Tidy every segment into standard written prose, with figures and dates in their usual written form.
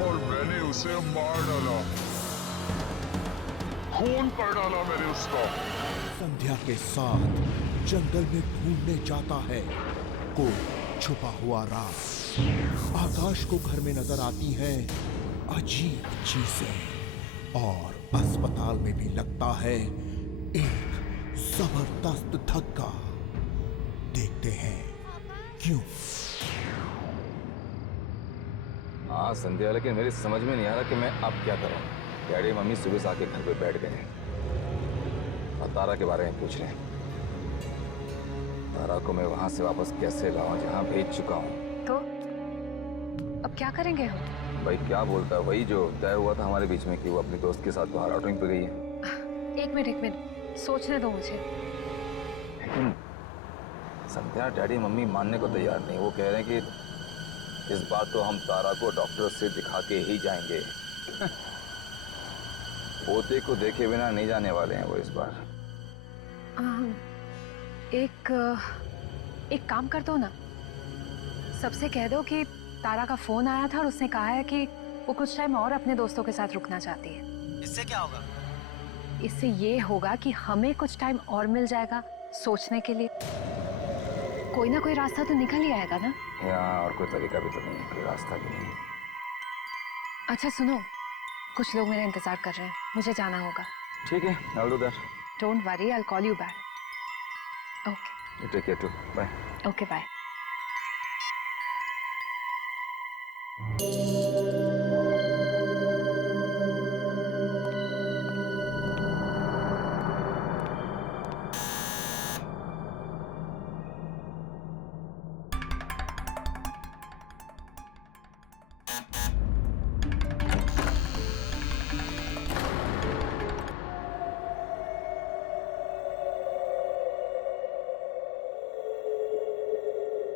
और मैंने उसे मार डाला, खून कर डाला मैंने उसका। संध्या के साथ जंगल में ढूंढने जाता है कोई छुपा हुआ राज। आकाश को घर में नजर आती हैं अजीब चीजें और अस्पताल में भी लगता है एक जबरदस्त धक्का। देखते हैं क्यों। हाँ संध्या, लेकिन मेरी समझ में नहीं आ रहा कि मैं अब क्या करूं। डैडी मम्मी सुबह से आके घर पे बैठ गए हैं और तारा के बारे में पूछ रहे हैं। तारा को मैं वहां से वापस कैसे लाऊं जहां भेज चुका हूं। तो अब क्या करेंगे हम? भाई क्या बोलता है, वही जो तय हुआ था हमारे बीच में कि वो अपने दोस्त के साथ बाहर आउटिंग पे गई है। एक मिनट सोचने दो मुझे। लेकिन संध्या, डैडी मम्मी मानने को तैयार नहीं। वो कह रहे हैं कि इस बार तो हम तारा को डॉक्टर से दिखा के ही जाएंगे। पोते को देखे बिना नहीं जाने वाले हैं वो इस बार। एक काम कर दो ना, सबसे कह दो कि तारा का फोन आया था और उसने कहा है कि वो कुछ टाइम और अपने दोस्तों के साथ रुकना चाहती है। इससे क्या होगा? इससे ये होगा कि हमें कुछ टाइम और मिल जाएगा सोचने के लिए। कोई ना कोई रास्ता तो निकल ही आएगा ना। यहाँ और कोई तरीका भी तो नहीं है, कोई रास्ता भी नहीं। अच्छा सुनो, कुछ लोग मेरा इंतजार कर रहे हैं, मुझे जाना होगा। ठीक है, I'll do that. Don't worry, I'll call you back. Okay. You take care too. Bye. Okay, bye.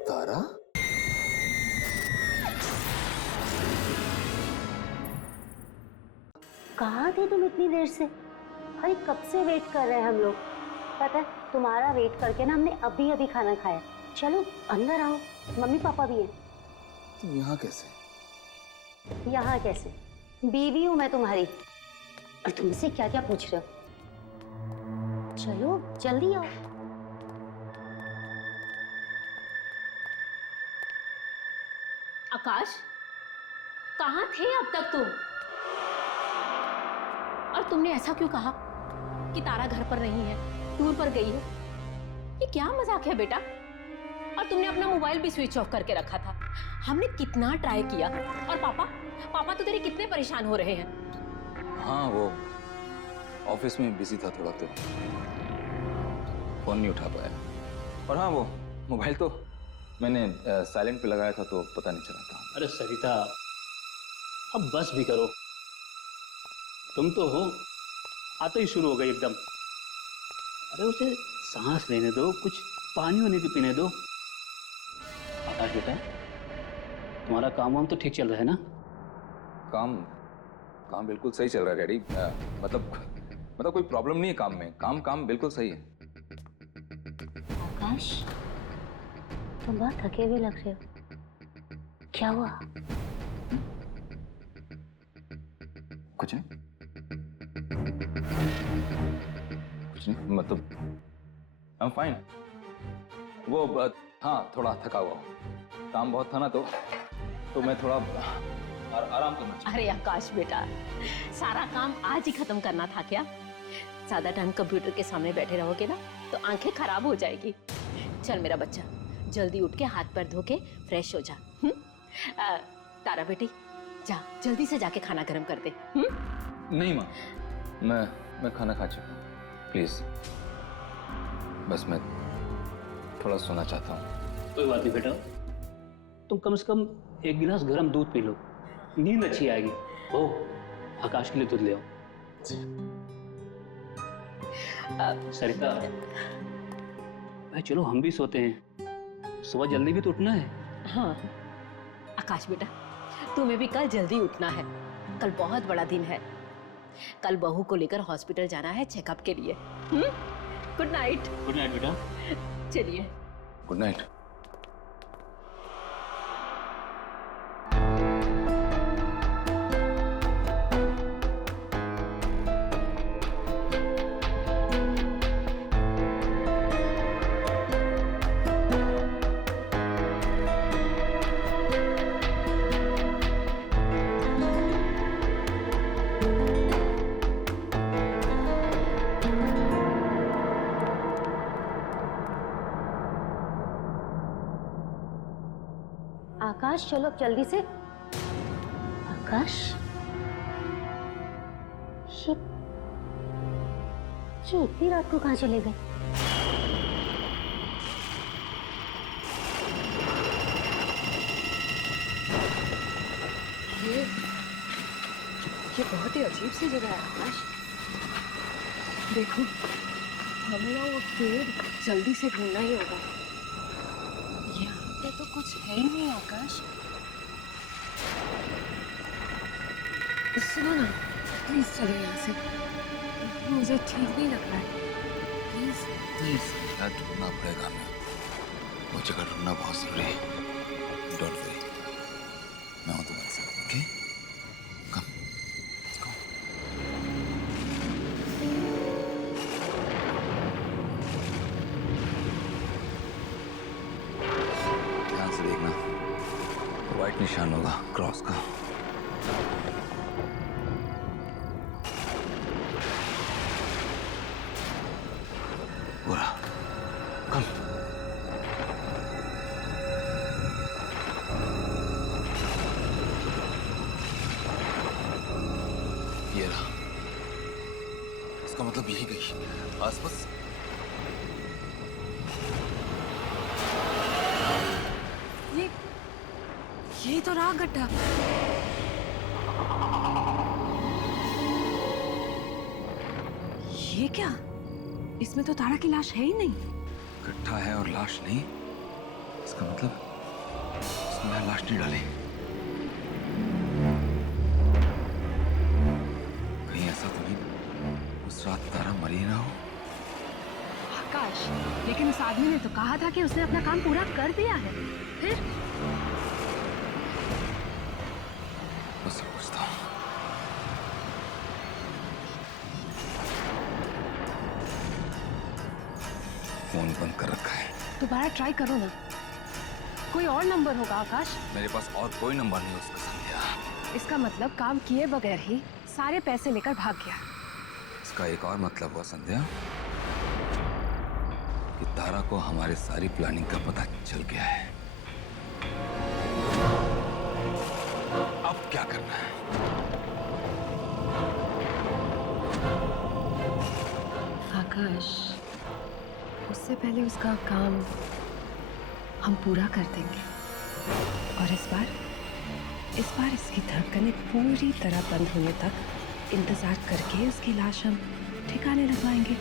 तारा? कहाँ थे तुम इतनी देर से? भाई कब से वेट कर रहे हैं हम लोग। पता है तुम्हारा वेट करके ना हमने अभी अभी खाना खाया। चलो अंदर आओ, मम्मी पापा भी हैं। तुम यहाँ कैसे? यहाँ कैसे? बीवी हूँ मैं तुम्हारी, और तुमसे क्या क्या पूछ रहे हो। चलो जल्दी आओ। आकाश, कहाँ थे अब तक तुम? और तुमने ऐसा क्यों कहा कि तारा घर पर नहीं है, टूर पर गई है? ये क्या मजाक है बेटा? और तुमने अपना मोबाइल भी स्विच ऑफ करके रखा था। हमने कितना ट्राई किया, और पापा तो तेरे कितने परेशान हो रहे हैं। हाँ, वो ऑफिस में बिजी था थोड़ा, तो फोन नहीं उठा पाया। और हाँ, वो मोबाइल तो मैंने साइलेंट पे लगाया था, तो पता नहीं चला था। अरे सरिता, अब बस भी करो। तुम तो हो, आते ही शुरू हो गई एकदम। अरे उसे सांस लेने दो, कुछ पानी वानी भी पीने दो। आकाश बेटा, तुम्हारा काम वाम तो ठीक चल रहा है ना? काम बिल्कुल सही चल रहा है डैडी। मतलब कोई प्रॉब्लम नहीं है काम में। काम बिल्कुल सही है। आकाश, तुम बहुत थके हुए लग रहे हो, क्या हुआ? कुछ नहीं, मतलब आई एम फाइन। वो हाँ, थोड़ा थका हुआ हूँ, काम बहुत था ना, तो मैं थोड़ा आराम करना चाहता। अरे आकाश बेटा, सारा काम आज ही खत्म करना था क्या? ज्यादा टाइम कंप्यूटर के सामने बैठे रहोगे ना तो आंखें खराब हो जाएगी। चल मेरा बच्चा, जल्दी उठ के हाथ पैर धो के फ्रेश हो जा। तारा बेटी, जा जल्दी से जाके खाना गर्म कर दे। नहीं माँ, मैं खाना खा चुका हूँ। प्लीज, बस मैं थोड़ा सोना चाहता हूँ। कोई बात नहीं बेटा, तुम कम से कम एक गिलास गर्म दूध पी लो, नींद अच्छी आएगी। ओ, आकाश के लिए दूध ले आओ। सरिता, भाई चलो हम भी सोते हैं, सुबह जल्दी भी तो उठना है। हाँ आकाश बेटा, तुम्हें भी कल जल्दी उठना है। कल बहुत बड़ा दिन है। कल बहू को लेकर हॉस्पिटल जाना है चेकअप के लिए। Good night. गुड नाइट बेटा। चलिए। Good night. आकाश चलो जल्दी से। आकाश ये इतनी रात को कहाँ चले गए? ये बहुत ही अजीब सी जगह है आकाश। देखो हमें ना वो पेड़ जल्दी से ढूंढना ही होगा। यहाँ पे तो कुछ है ही नहीं आकाश। सुनो ना प्लीज चलो यहाँ से, मुझे ठीक नहीं लग रहा है। प्लीज प्लीज यार, ढूंढना पड़ेगा हमें। वो जगह ढूंढना बहुत जरूरी है। डोंट वरी, मैं हूं तुम्हारे साथ। Okay come let's go. ध्यान से देखना, व्हाइट निशान होगा क्रॉस का। पूरा कम। ये रहा, इसका मतलब यही गई आसपास। ये तो रहा गड्ढा। ये क्या? इसमें तो तारा की लाश है ही नहीं। गड्ढा है और लाश नहीं, इसका मतलब उसने लाश नहीं डाली। कहीं ऐसा तो नहीं उस रात तारा मरी ना हो। आकाश, लेकिन उस आदमी ने तो कहा था कि उसने अपना काम पूरा कर दिया है। फिर उससे पूछता हूँ। फोन बंद कर रखा है। दोबारा ट्राई करो ना, कोई और नंबर होगा आकाश। मेरे पास और कोई नंबर नहीं उसका संध्या। इसका मतलब काम किए बगैर ही सारे पैसे लेकर भाग गया। इसका एक और मतलब हुआ संध्या कि तारा को हमारे सारी प्लानिंग का पता चल गया है। अब क्या करना है? आकाश, उससे पहले उसका काम हम पूरा कर देंगे। और इस बार इसकी धड़कनें पूरी तरह बंद होने तक इंतजार करके उसकी लाश हम ठिकाने लगवाएंगे।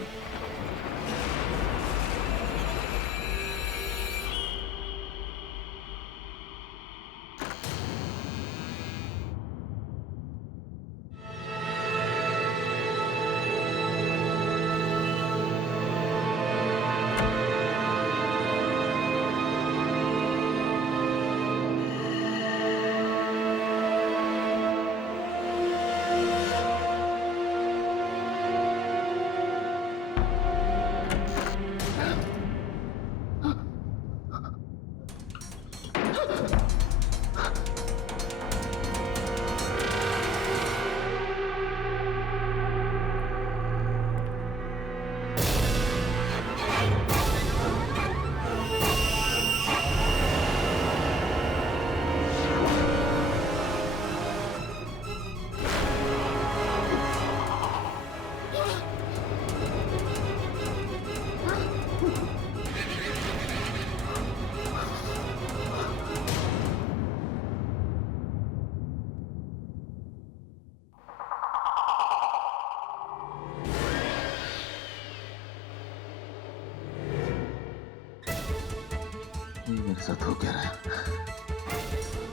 ये मेरे साथ हो क्या रहा है?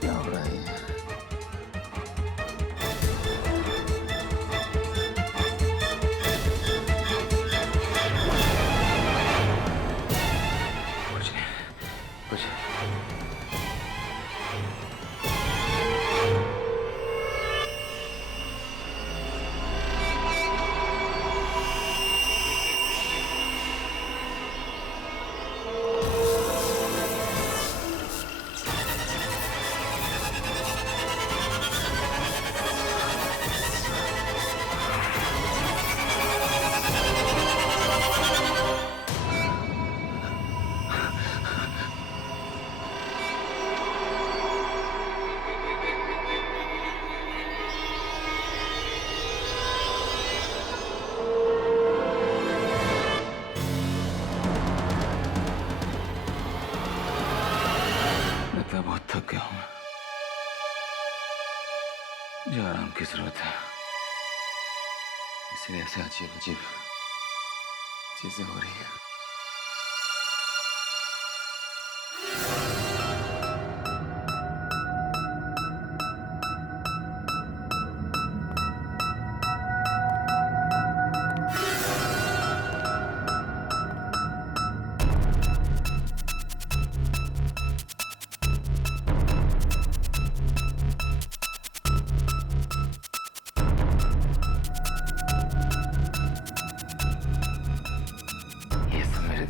क्या हो रहा है? की जरूरत है, इसलिए ऐसे अजीब अजीब चीजें हो रही है।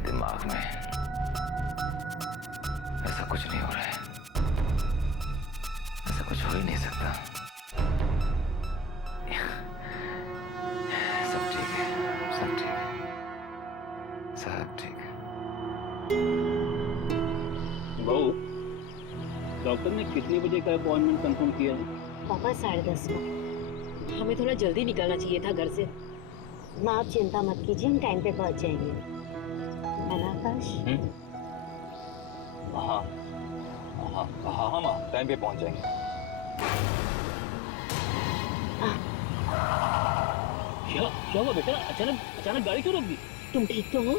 दिमाग में ऐसा कुछ नहीं हो रहा है, ऐसा कुछ हो ही नहीं सकता। सब ठीक है, सब ठीक है, सब ठीक है। बहू, डॉक्टर ने कितने बजे का अपॉइंटमेंट कंफर्म किया है? पापा 10:30 को। हमें थोड़ा जल्दी निकलना चाहिए था घर से। माँ आप चिंता मत कीजिए, हम टाइम पे पहुंच जाएंगे। है ना आकाश? हाँ हाँ हाँ हाँ माँ, टाइम पे पहुंच जाएंगे। क्या हुआ बेटा? अचानक गाड़ी क्यों रोक दी? तुम ठीक तो हो?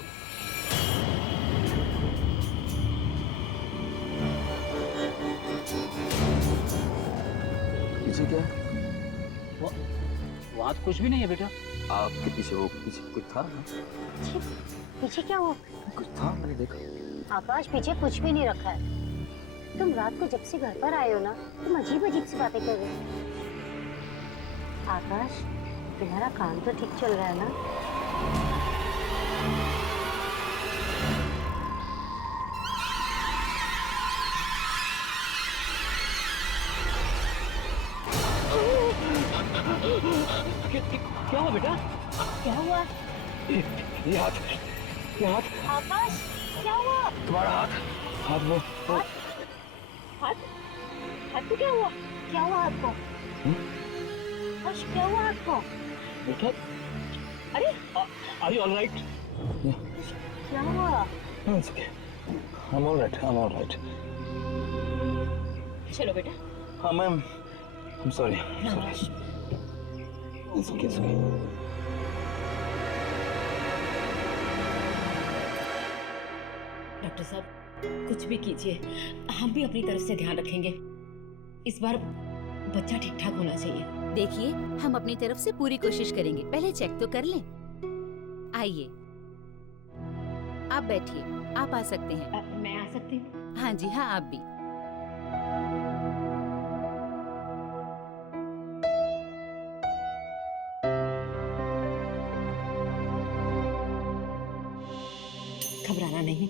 पीछे क्या? वहाँ तो कुछ भी नहीं है बेटा। आपके पीछे वो पीछे कुछ था? पीछे क्या हुआ? कुछ था, मैंने देखा। आकाश पीछे कुछ भी नहीं रखा है। तुम रात को जब से घर पर आए हो ना, तुम अजीब अजीब सी बातें कर रहे हो। आकाश, तुम्हारा काम तो ठीक चल रहा है ना? क्या हुआ बेटा? क्या हुआ? ये हाथ, ये हाथ, आकाश, क्या हुआ? तुम्हारा हाथ, हाथ वो हाथ को क्या हुआ? क्या हुआ हाथ को? आकाश, क्या हुआ हाथ को? बेटा, अरे, आर यू ऑल राइट? क्या हुआ? It's okay. I'm all right. I'm all right. चलो बेटा। हाँ ma'am, I'm sorry. Sorry. It's okay. It's okay. Doctor साहब, कुछ भी कीजिए, हम भी अपनी तरफ से ध्यान रखेंगे। इस बार बच्चा ठीक ठाक होना चाहिए। देखिए, हम अपनी तरफ से पूरी कोशिश करेंगे। पहले चेक तो कर लें। आइए, आप बैठिए, आप आ सकते हैं। मैं आ सकती हूँ? हाँ जी हाँ, आप भी। घबराना नहीं,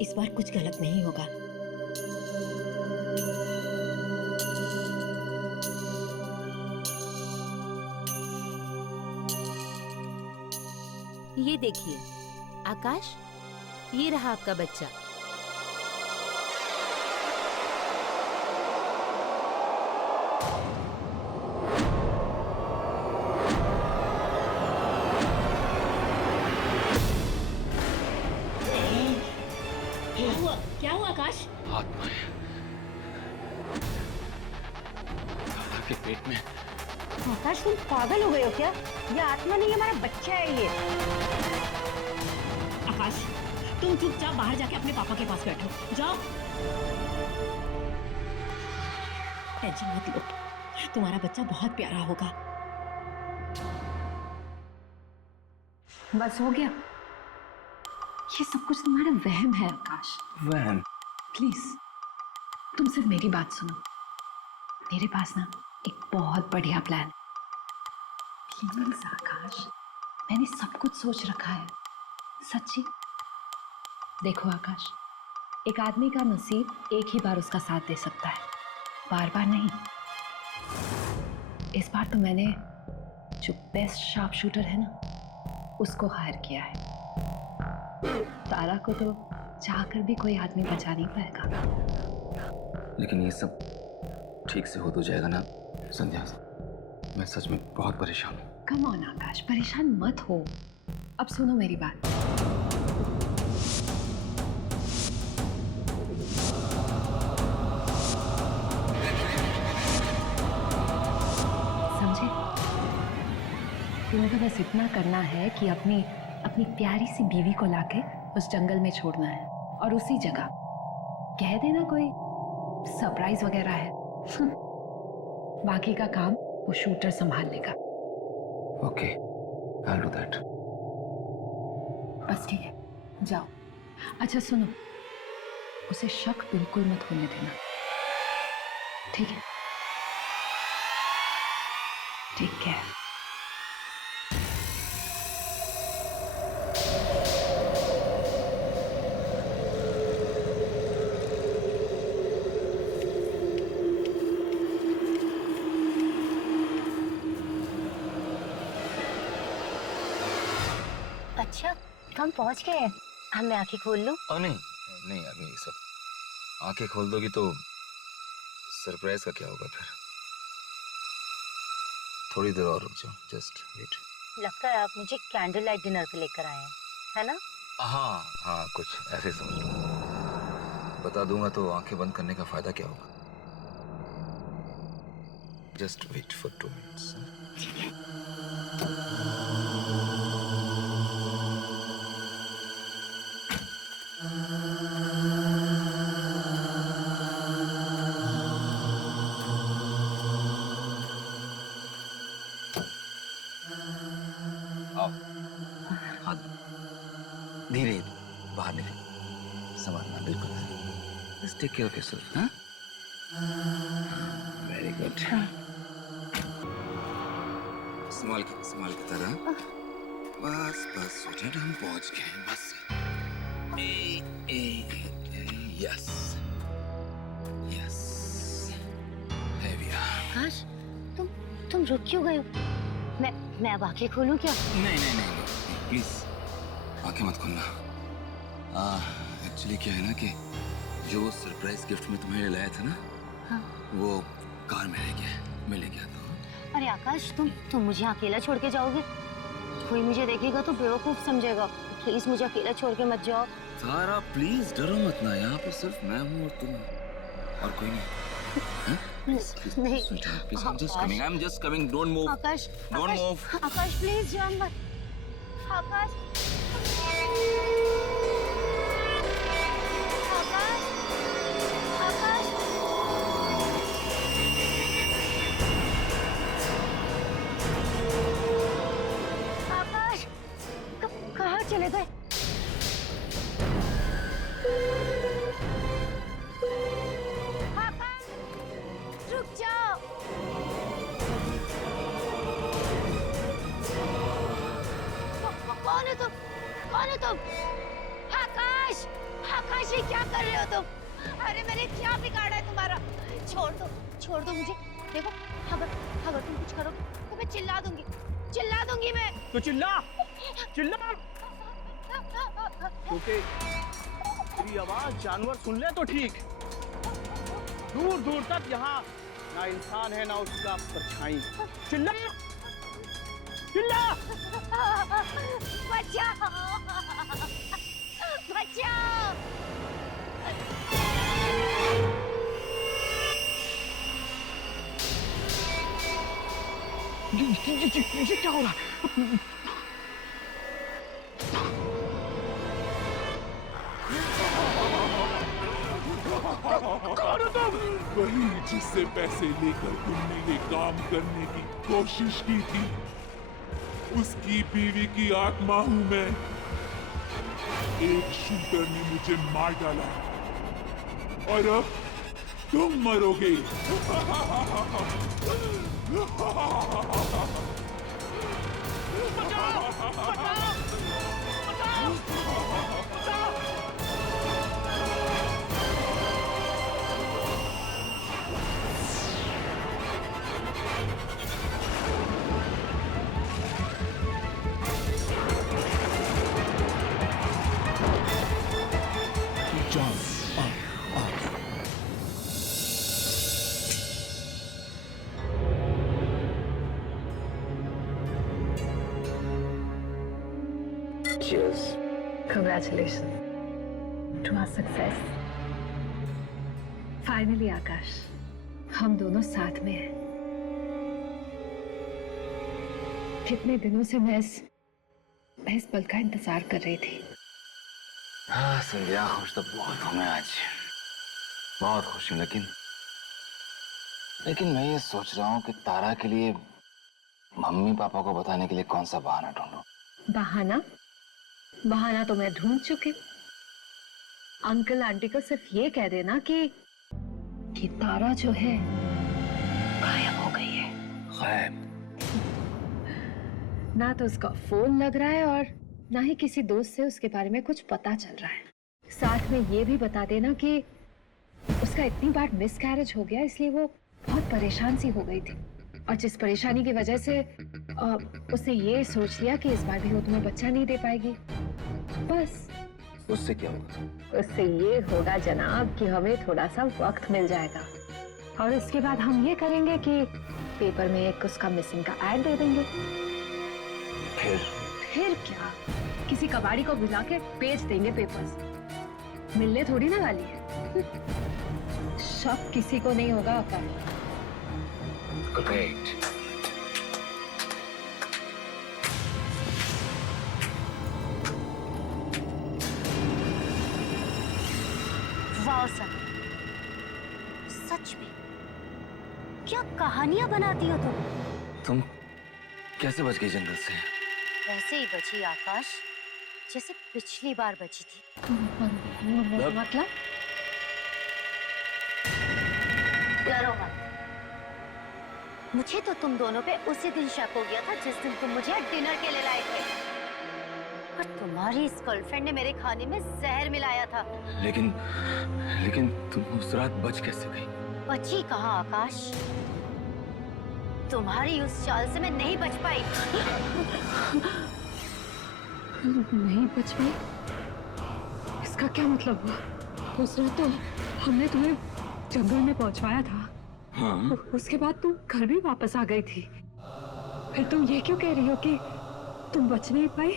इस बार कुछ गलत नहीं होगा। ये देखिए आकाश, ये रहा आपका बच्चा। क्या हुआ आकाश? हाथ में, आपके पेट में। आकाश, तुम पागल हो गए हो क्या? ये आत्मा नहीं, हमारा बच्चा है ये। आकाश, तुम चुपचाप बाहर जाके अपने पापा के पास बैठो। जाओ। टेंशन मत लो, तुम्हारा बच्चा बहुत प्यारा होगा। बस हो गया। ये सब कुछ तुम्हारा वहम है आकाश। वहम? प्लीज, तुम सिर्फ मेरी बात सुनो। मेरे पास ना एक बहुत बढ़िया प्लान। प्लीज आकाश, मैंने सब कुछ सोच रखा है, सच्ची। देखो आकाश, एक आदमी का नसीब एक ही बार उसका साथ दे सकता है, बार बार नहीं। इस बार तो मैंने जो बेस्ट शार्प शूटर है ना, उसको हायर किया है। तारा को तो चाहकर भी कोई आदमी बचा नहीं पाएगा। लेकिन ये सब ठीक से हो तो जाएगा ना संध्या? मैं सच में बहुत परेशान हूँ। कम ऑन आकाश, परेशान मत हो। अब सुनो मेरी बात। तुम्हें तो बस इतना करना है कि अपनी अपनी प्यारी सी बीवी को लाके उस जंगल में छोड़ना है और उसी जगह कह देना कोई सरप्राइज वगैरह है। बाकी का काम वो शूटर संभाल लेगा। Okay, I will do that. बस ठीक है, जाओ। अच्छा सुनो, उसे शक बिल्कुल मत होने देना, ठीक है? ठीक है। अच्छा, हम पहुंच गए हैं। हम मैं आंखें खोल लूं? नहीं नहीं, अभी सब आंखें खोल दोगी तो सरप्राइज का क्या होगा फिर? थोड़ी देर और रुक जाओ, जस्ट वेट। लगता है आप मुझे कैंडल लाइट डिनर पे लेकर आए हैं, है ना? हाँ हाँ, कुछ ऐसे ही समझ लो। बता दूंगा तो आंखें बंद करने का फायदा क्या होगा? Just wait for 2 minutes. हाथ धीरे बाहर निकल, संभालना बिल्कुल। Just take care of yourself, हाँ? Very good. संभाल के तरह। बस स्वीटहार्ट, हम पहुंच गए हैं, बस। यस है भैया। आकाश, तुम रुक क्यों गए हो? मैं अब आंखें खोलूं क्या? नहीं प्लीज आंखें मत खोलना। एक्चुअली क्या है ना कि जो सरप्राइज गिफ्ट में तुम्हें लाया था ना, हाँ। वो कार में रह गया, मैं ले गया था। अरे आकाश, तुम मुझे अकेला छोड़ के जाओगे? कोई मुझे देखेगा तो बेवकूफ समझेगा। प्लीज मुझे अकेला छोड़ के मत जाओ। सारा प्लीज डरो मत ना, यहाँ पर सिर्फ मैं हूँ और तुम, और कोई नहीं। नहीं Sweetheart, please, I'm just coming. Don't move. Akash, Don't move. Akash please जाओ मत। आकाश, आकाश, आकाश, आकाश, कहाँ चले गए? आकाश, रुक जाओ। कौन है तुम? कौन है तुम? आकाश, आकाश, ये क्या कर रहे हो तुम? अरे मैंने क्या बिगाड़ा है तुम्हारा? छोड़ दो मुझे। देखो, अगर तुम कुछ करोगे तो मैं चिल्ला दूंगी मैं। तो चिल्ला क्योंकि तेरी आवाज जानवर सुन ले तो ठीक। दूर दूर तक यहाँ ना इंसान है ना उसका परछाई। चिल्ला बचाओ, बचाओ। ये क्या हो रहा? वही जिससे पैसे लेकर तुमने ये काम करने की कोशिश की थी, उसकी बीवी की आत्मा हूं मैं। एक शूटर ने मुझे मार डाला और अब तुम मरोगे। जान आ Cheers. Congratulations to our success. Finally, आकाश, हम दोनों साथ में हैं। कितने दिनों से मैं इस पल का इंतजार कर रही थी। हाँ संध्या, खुश तो बहुत हूँ मैं आज, बहुत खुश हूँ। लेकिन मैं ये सोच रहा हूँ कि तारा के लिए मम्मी पापा को बताने के लिए कौन सा बहाना ढूंढूं। बहाना तो मैं ढूंढ चुकी। अंकल आंटी को सिर्फ ये कह देना कि तारा जो है गायब हो गई है। गायब? ना तो उसका फोन लग रहा है और ना ही किसी दोस्त से उसके बारे में कुछ पता चल रहा है। साथ में ये भी बता देना कि उसका इतनी बार मिसकैरेज हो गया, इसलिए वो बहुत परेशान सी हो गई थी और जिस परेशानी की वजह से उसने ये सोच लिया कि इस बार भी वो तुम्हें बच्चा नहीं दे पाएगी। बस उससे क्या होगा? उससे ये होगा जनाब कि हमें थोड़ा सा वक्त मिल जाएगा और इसके बाद हम ये करेंगे कि पेपर में एक उसका मिसिंग का ऐड दे देंगे। फिर क्या, किसी कबाड़ी को बुला के बेच देंगे पेपर्स। मिलने थोड़ी ना वाली है। शक किसी को नहीं होगा आकाश। ग्रेट। वाह सर, सच में क्या कहानियां बनाती हो तुम कैसे बच गई जंगल से? वैसे ही बची आकाश जैसे पिछली बार बची थी। मतलब डरो मत। मुझे तो तुम दोनों पे उसी दिन शक हो गया था जिस दिन तुम मुझे डिनर के लिए लाए थे और तुम्हारी इस गर्लफ्रेंड ने मेरे खाने में जहर मिलाया था। लेकिन तुम उस रात बच कैसे गई? बची कहाँ आकाश, तुम्हारी उस चाल से मैं नहीं बच पाई। नहीं बच पाई? इसका क्या मतलब हुआ? उस रात तो हमने तुम्हें जंगल में पहुंचवाया था। हाँ? उसके बाद तुम घर भी वापस आ गई थी। फिर तुम ये क्यों कह रही हो कि तुम बच नहीं पाई?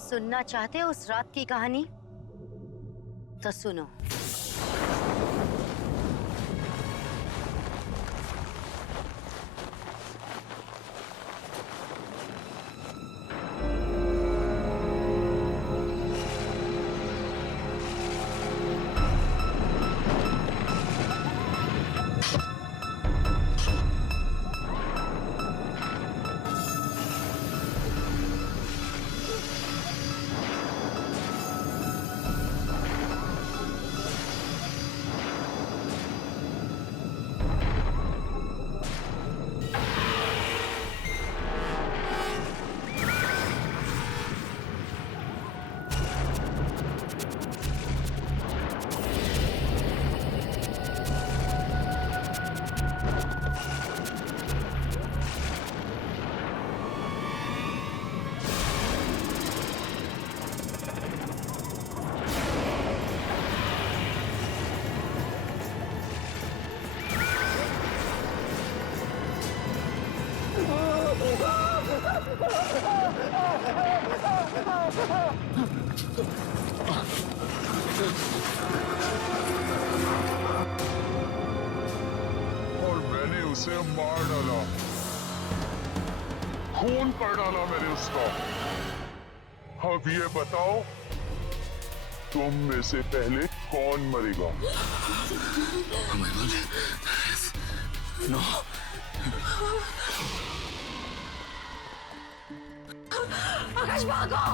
सुनना चाहते हो उस रात की कहानी? तो सुनो। और मैंने उसे मार डाला, खून कर डाला मैंने उसका। अब ये बताओ, तुम में से पहले कौन मरेगा? नो। आकाश भागो!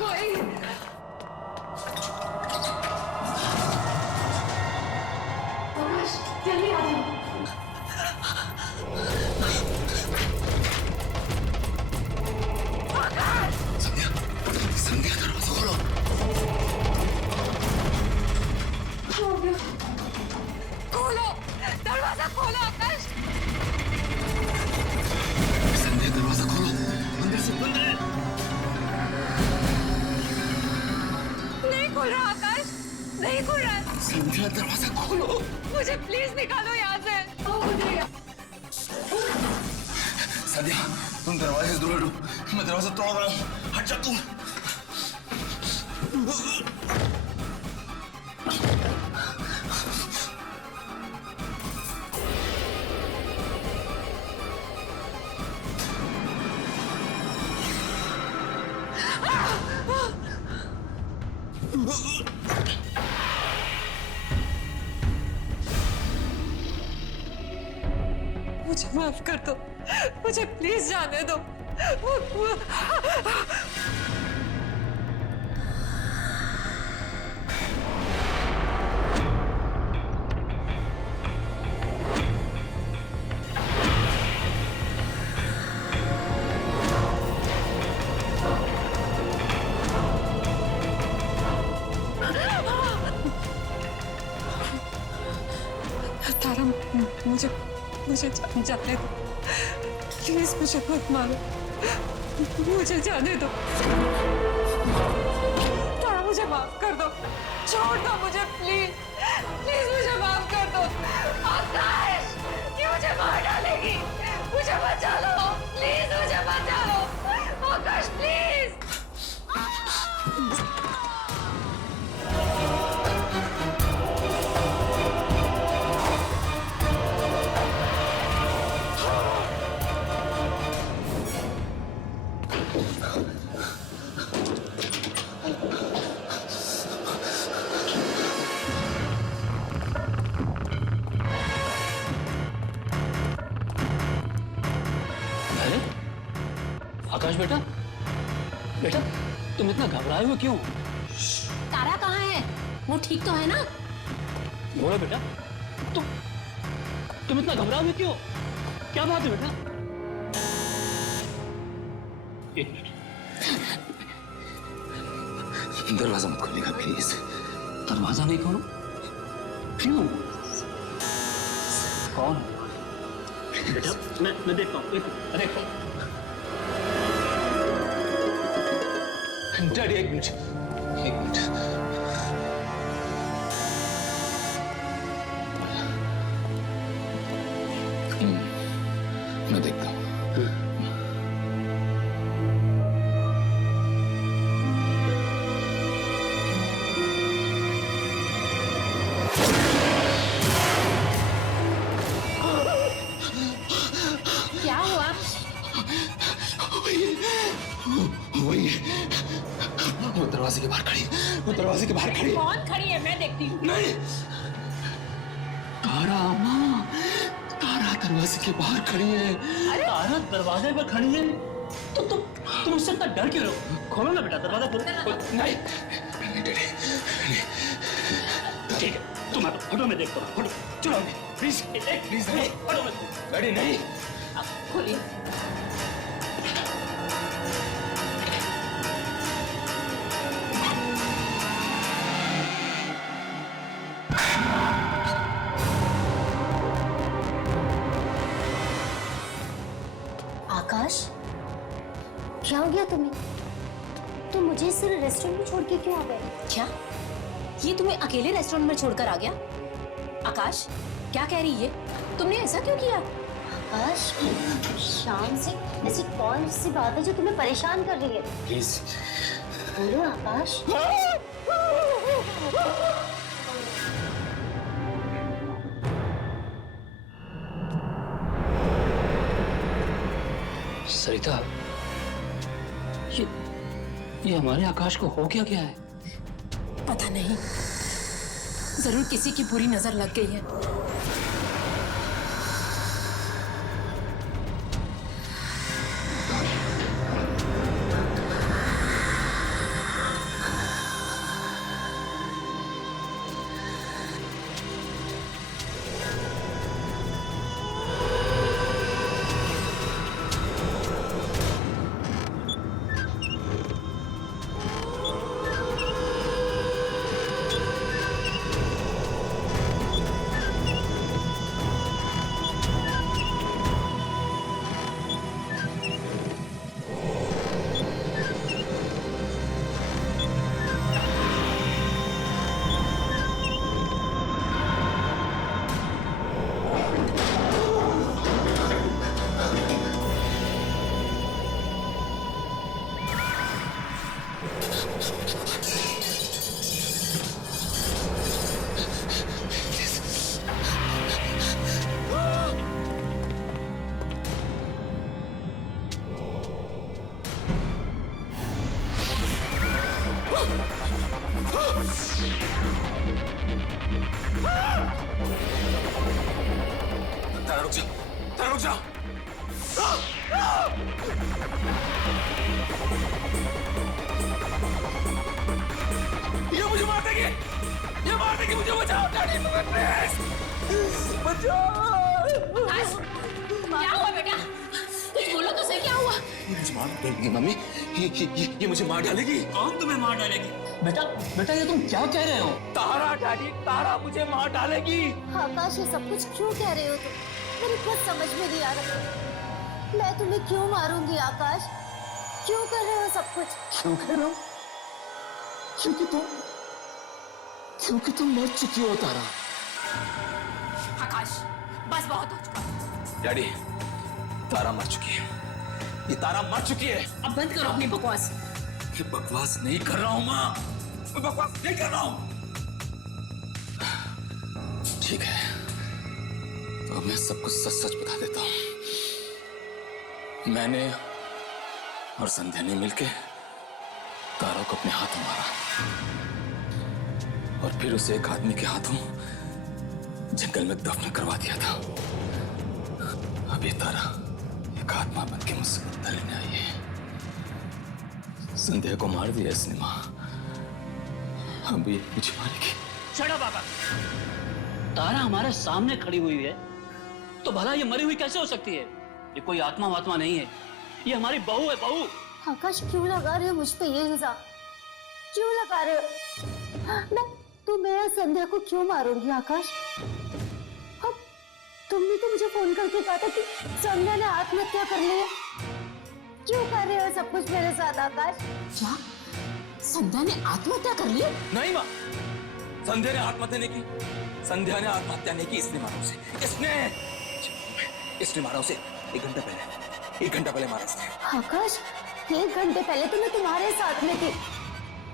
कोई आकाश, जल्दी आ जाओ। संध्या, दरवाजा खोलो। खोलो, दरवाजा खोलो आकाश। संध्या, दरवाजा खोलो, अंदर से बंद है। नहीं खुल रहा आकाश, नहीं खुल रहा। संध्या, दरवाजा खोलो। मुझे प्लीज निकालो यहाँ से। संध्या, तुम दरवाजे से दूर हटो, मैं दरवाजा तोड़ रहा हूँ। हट जा तुम। मुझे माफ कर दो, मुझे प्लीज जाने दो। तारा, मुझे जाने दो प्लीज, मुझे मत मारो, मुझे जाने दो। तारा मुझे माफ कर दो, छोड़ दो मुझे प्लीज, प्लीज मुझे माफ कर दो। आकाश, ये मुझे मार डालेगी, मुझे बचा लो प्लीज, मुझे बचा लो आकाश प्लीज। आकाश बेटा, बेटा तुम इतना घबराए हुए क्यों? तारा कहाँ है? वो ठीक तो है ना? बोलो बेटा, तुम इतना घबराए हुए क्यों? क्या बात है बेटा? एक मिनट, दरवाजा मत खोलिएगा प्लीज। दरवाजा नहीं खोलो? क्यों? कौन? बेटा मैं देखता हूँ, देखता हूँ। डैडी एक मिनट। मैं देखता हूँ। क्या हुआ? वही वो दरवाजे के बाहर खड़ी, वो दरवाजे के बाहर खड़ी। कौन खड़ी है? मैं देखती हूँ। नहीं, तारा माँ, तारा दरवाजे के बाहर खड़ी है। तारा दरवाजे पर खड़ी है तो तुम उससे इतना डर क्यों रहे हो? खोलो ना बेटा दरवाजा, खोलो। नहीं डैडी, ठीक है, तुम हटो, मैं देखता हूँ। हटो, चलो प्लीज प्लीज, हटो डैडी नहीं। खोलिए। आकाश, क्या हो गया तुम्हें? तुम मुझे इस तरह रेस्टोरेंट में छोड़ के क्यों आ गए? क्या ये तुम्हें अकेले रेस्टोरेंट में छोड़कर आ गया? आकाश, क्या कह रही है? तुमने ऐसा क्यों किया? आकाश, शाम से ऐसी कौन सी बात है जो तुम्हें परेशान कर रही है? प्लीज बोलो आकाश। सरिता, ये हमारे आकाश को हो क्या है? पता नहीं, जरूर किसी की बुरी नजर लग गई है। तारा रुक जा, तारा रुक जा। ये मुझे मार देगी, ये मार देगी मुझे। बचाओ डैडी, प्लीज बचाओ। क्या हुआ बेटा? कुछ बोलो तो सही, क्या हुआ? मुझे मार देगी मम्मी, ये मुझे मार डालेगी। कौन तुम्हें मार डालेगी? बेटा बेटा ये तुम क्या कह रहे हो? तारा डैडी, तारा मुझे मार डालेगी। आकाश ये सब कुछ क्यों कह रहे हो तुम? मेरी कुछ समझ में नहीं आ रहा। मैं तुम्हें क्यों मारूंगी आकाश? क्यों कर रहे हो सब कुछ? क्यों कह रहा हूँ? क्योंकि तुम मर चुकी हो तारा। आकाश बस बहुत हो चुका। डैडी, तारा मर चुकी है। ये तारा मर चुकी है। अब बंद करो अपनी बकवास। ये बकवास नहीं कर रहा हूँ माँ, मैं बकवास नहीं कर रहा हूँ। ठीक है, तो अब मैं सब कुछ सच सच बता देता हूँ। मैंने और संध्या ने मिलके तारा को अपने हाथों मारा और फिर उसे एक आदमी के हाथों जंगल में दफन करवा दिया था। अब ये तारा एक आत्मा बन के मुझसे बदला लेने आई है। संध्या को मार दिया इसने माँ, अब ये मुझे मारेगी। शट अप आकाश। तारा हमारे सामने खड़ी हुई है तो भला ये मरी हुई कैसे हो सकती है? ये कोई आत्मा वात्मा नहीं है, ये हमारी बहू है, बहू। आकाश क्यों लगा रहे हो मुझ पे ये इल्जाम? क्यों लगा रहे हो? मैं संध्या को क्यों मारूंगी आकाश? अब तुमने तो मुझे फोन करके कहा था कि संध्या ने आत्महत्या कर ली है। क्यों कर रहे हो सब कुछ मेरे साथ आकाश? क्या संध्या ने आत्महत्या कर ली? नहीं माँ, संध्या ने आत्महत्या नहीं की। संध्या ने आत्महत्या नहीं की, इसने मारा उसे। इसने मारा उसे 1 घंटा पहले। 1 घंटा पहले मारा इसने। आकाश 1 घंटे पहले तो मैं तुम्हारे साथ में थी।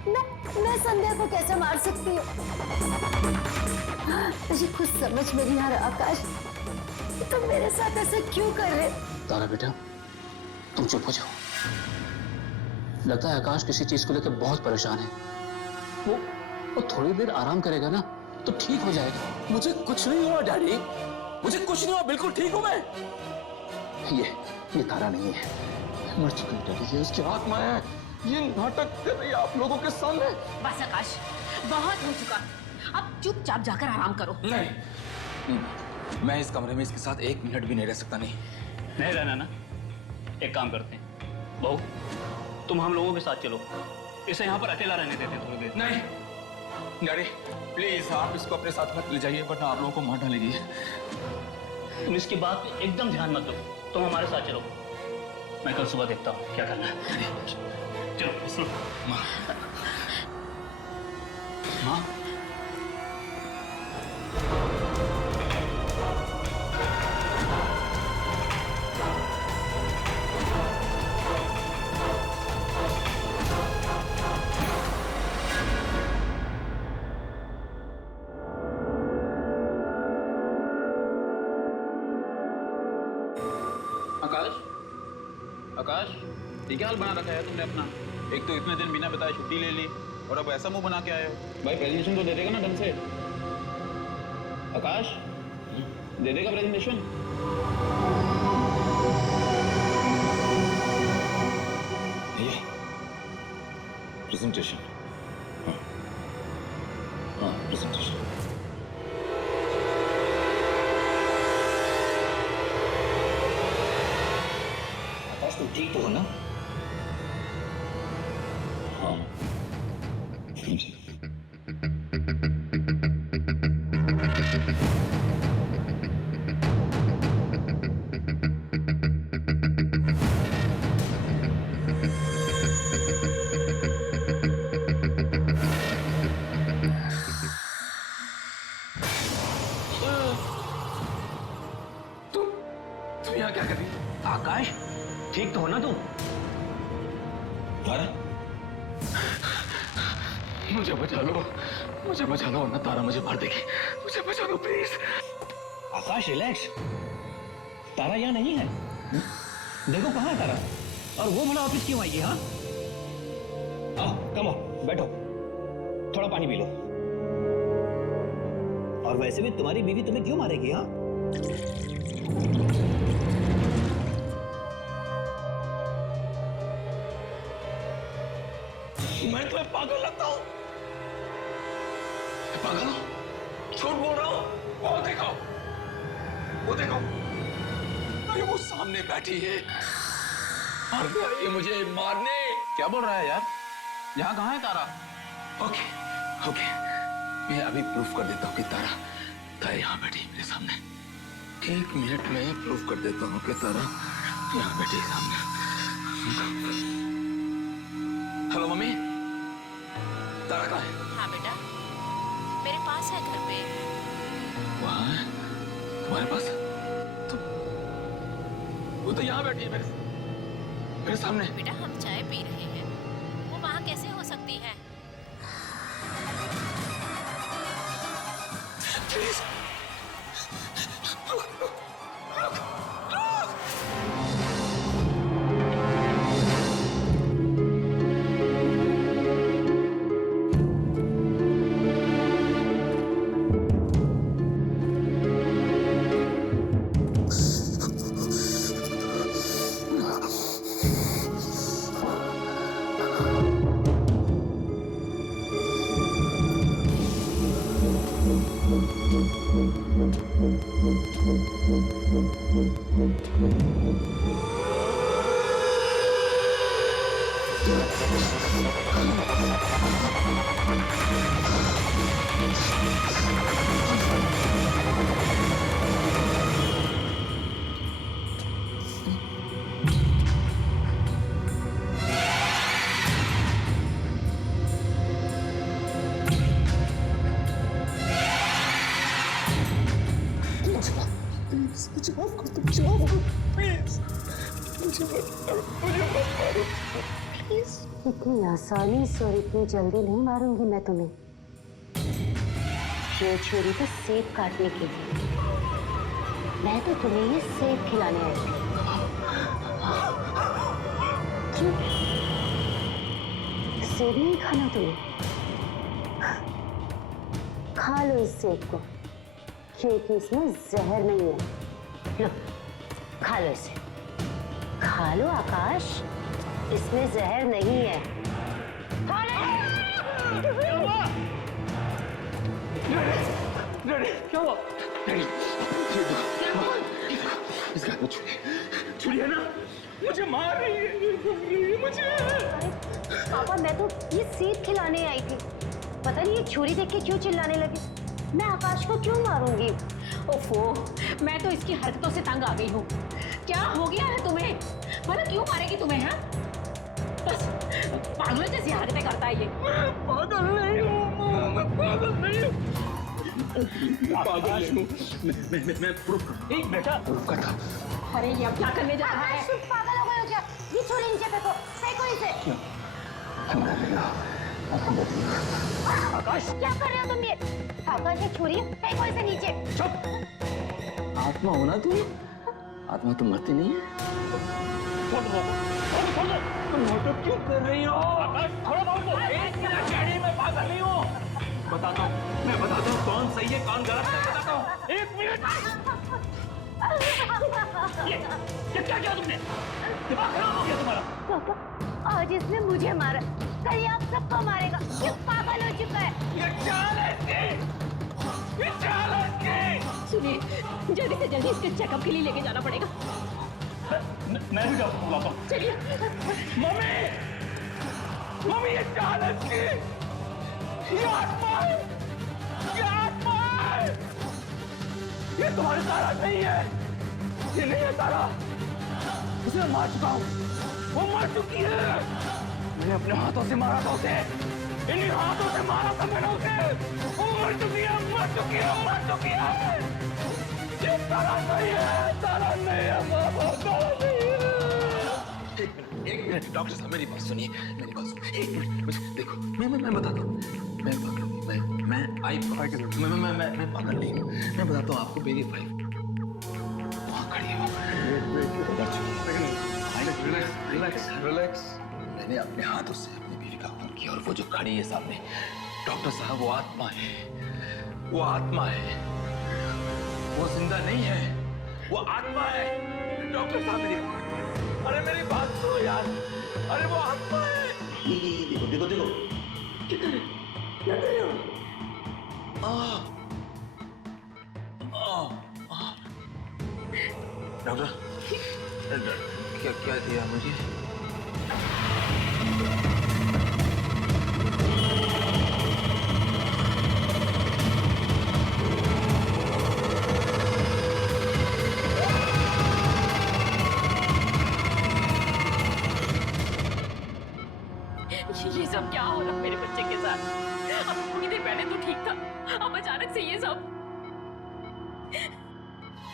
मैं संध्या को कैसे मार सकती हूँ? मुझे कुछ समझ में नहीं आ रहा आकाश, तुम मेरे साथ ऐसे क्यों कर रहे? तारा बेटा तुम चुप हो जाओ। लगता है आकाश किसी चीज को लेकर बहुत परेशान है। वो थोड़ी देर आराम करेगा ना तो ठीक हो जाएगा। मुझे कुछ नहीं हुआ डैडी, मुझे कुछ नहीं हुआ, बिल्कुल ठीक हूँ मैं। ये तारा नहीं है, मर चुकी है डैडी, ये उसकी आत्मा है। ये नाटक कर रही है आप लोगों के सामने। बस आकाश बहुत हो चुका, अब चुपचाप जाकर आराम करो। नहीं, मैं इस कमरे में इसके साथ 1 मिनट भी नहीं रह सकता। नहीं रहना ना, एक काम करते हैं, बहू तुम हम लोगों के साथ चलो, इसे यहाँ पर अकेला रहने देते हैं थोड़ी देर। नहीं डैडी प्लीज, आप इसको अपने साथ मत ले जाइए वरना आप लोगों को मार डालेगी। तुम इसकी बात पे एकदम ध्यान मत दो, तुम हमारे साथ चलो। मैं कल सुबह देखता हूँ क्या करना है। चलो सुनो। माँ, माँ आकाश, ये क्या हाल बना रखा है तुमने अपना? एक तो इतने दिन बिना बताए छुट्टी ले ली और अब ऐसा मुंह बना के आए हो। भाई प्रेजेंटेशन तो दे देगा ना ढंग से? आकाश दे देगा प्रेजेंटेशन? ये प्रेजेंटेशन, हाँ प्रेजेंटेशन। तुम ठीक तो हो ना? हाँ तुम यहाँ क्या कर रही हो? आकाश ठीक तो हो ना तुम? तारा मुझे बचा लो, मुझे बचा लो वरना तारा मुझे मार देगी। मुझे बचा लो प्लीज। आकाश रिलैक्स, तारा यहाँ नहीं है। देखो कहाँ है तारा, और वो भला ऑफिस क्यों आएगी? हाँ आओ कम ऑन बैठो। थोड़ा पानी पी लो। और वैसे भी तुम्हारी बीवी तुम्हें क्यों मारेगी? हाँ, मैं तुम्हें पागल लगता हूं? पागल हो? झूठ बोल रहा हूं? वो देखो, अरे वो सामने बैठी है और ये मुझे मारने। क्या बोल रहा है यार? यहाँ कहाँ है तारा? ओके, मैं अभी प्रूफ कर देता हूँ कि तारा यहाँ बैठी है मेरे सामने। 1 मिनट में प्रूफ कर देता हूँ कि तारा यहाँ बैठी है सामने। हेलो मम्मी, तारा कहाँ है? हाँ बेटा, मेरे पास है घर पे। वहाँ है? तुम्हारे पास? वो तो यहाँ बैठी है मेरे सामने। बेटा हम चाय पी रहे हैं, वो वहाँ कैसे हो सकती है? प्लीज इतनी आसानी से और इतनी जल्दी नहीं मारूंगी मैं तुम्हें। ये छुरी तो सेब काटने की थी, मैं तो तुम्हें ये सेब खिलाने आई थी। क्यों? सेब नहीं खाना तुम्हें? खा लो इस सेब को, क्योंकि इसमें जहर नहीं है। लो, खा लो इसे। खा लो आकाश, इसमें जहर नहीं है। खा लो। क्या हुआ? इसका हाथ में छुरी है ना? मुझे मार रही है मुझे। पापा मैं तो ये सेब खिलाने आई थी, पता नहीं ये छुरी देख के क्यों चिल्लाने लगी। मैं आकाश को क्यों मारूंगी? ओफो, मैं तो इसकी हरकतों से तंग आ गई हूँ। क्या हो गया है तुम्हें? मतलब क्यों मारेगी तुम्हें? हाँ, बस पागलों जैसी हरकतें करता है ये। पागल नहीं हूँ, मैं पागल नहीं हूँ। मैं प्रूफ कर। एक बेटा प्रूफ करता। अरे ये अब क्या करने जा रहा है? पागल हो गए हो क्या? ये छुरी नीचे फेंको इसे। आकाश क्या कर रहे हो तुम ये? आकाश ये छुरी फेंको इसे नीचे। चुप। आत्मा हो ना तू? आत्मा तो मरती नहीं है। तुम क्यों कर रही हो? एक मिनट डैडी, मैं पागल नहीं हूँ। बताता हूँ, मैं बताता हूँ कौन सही है कौन गलत है, बताता हूँ। एक मिनट। ये क्या किया तुमने? दिमाग खराब हो गया तुम्हारा? पापा आज इसने मुझे मारा, कल ये आप सबको मारेगा। ये पागल हो चुका है। ये चाल है इसकी। ये चाल है इसकी। सुनिए, जल्दी से जल्दी इसके चेकअप के लिए लेके जाना पड़ेगा। मैं भी डॉक्टर बुलाता हूँ। चलिए। मम्मी ये चाल है इसकी। ये आत्मा है, ये आत्मा है। ये तुम्हारे तारा नहीं है, ये नहीं है तारा। उसे मैं मार चुका हूँ, वो मर चुकी है। मैंने अपने हाथों से मारा था उसे, इन्हीं हाथों से मारा था मैंने उसे। वो मर चुकी है, मर चुकी है, मर चुकी है। ये तारा नहीं है, तारा नहीं है, बाबा तारा नहीं है। एक मिनट डॉक्टर साहब, मेरी बात सुनिए, मेरी बात सुनिए। एक मिनट मुझे देखो, मैं बताता हूँ। मैं पागल नहीं, मैं पागल नहीं हूँ। मैं बताता हूँ आपको, मेरी वाइफ वहाँ खड़ी है। रिलैक्स। मैंने अपने हाथों से अपनी बीवी का खून किया और वो जो खड़ी है सामने, डॉक्टर साहब, वो आत्मा है, वो आत्मा है, वो जिंदा नहीं है, वो आत्मा है। डॉक्टर साहब अरे मेरी बात सुनो यार, अरे वो आत्मा है। देखो देखो देखो, क्या कर रहे हो? डॉक्टर, क्या क्या दिया मुझे? ये सब क्या हो रहा मेरे बच्चे के साथ? अब थोड़ी देर पहले तो ठीक था, अब अचानक से ये सब।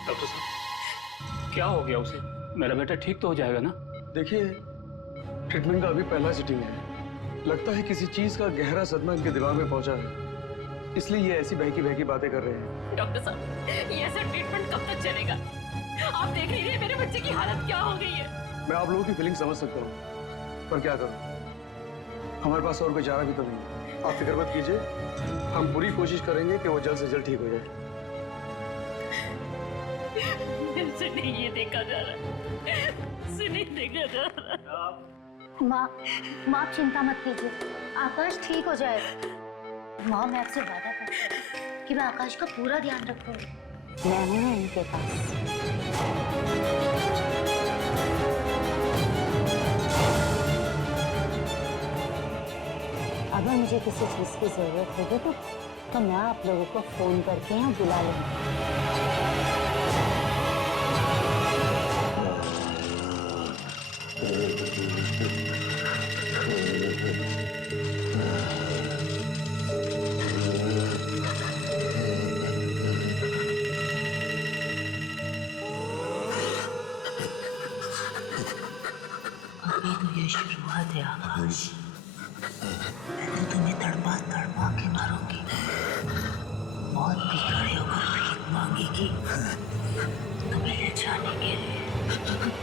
डॉक्टर साहब, क्या हो गया उसे? मेरा बेटा ठीक तो हो जाएगा ना? देखिए, ट्रीटमेंट का अभी पहला सिटिंग है। लगता है किसी चीज का गहरा सदमा इनके दिमाग में पहुंचा है, इसलिए ये ऐसी बहकी बहकी बातें कर रहे हैं। डॉक्टर साहब, ये ऐसा ट्रीटमेंट कब तक चलेगा? आप देख रही हैं मेरे बच्चे की हालत क्या हो गई है। मैं आप लोगों की फीलिंग समझ सकता हूँ, पर क्या करूँ, हमारे पास और कोई चारा भी तो नहीं। आप फिक्र मत कीजिए, हम पूरी कोशिश करेंगे कि वो जल्द से जल्द ठीक हो जाए। से नहीं ये देखा जा रहा, से नहीं देखा जा रहा। माँ, आप चिंता मत कीजिए, आकाश ठीक हो जाएगा। माँ, मैं आपसे वादा करती हूँ कि मैं आकाश का पूरा ध्यान रखूंगी। मैं हूँ ना इनके पास। अगर मुझे किसी चीज की जरूरत होगी तो मैं आप लोगों को फोन करके यहाँ बुला लूंगी। अभी तो ये शुरुआत है आकाश, मैं तो तुम्हें तड़पा तड़पा के मारूंगी। मौत भी खड़े होकर भीख मांगेगी तुम्हें ले जाने के लिए।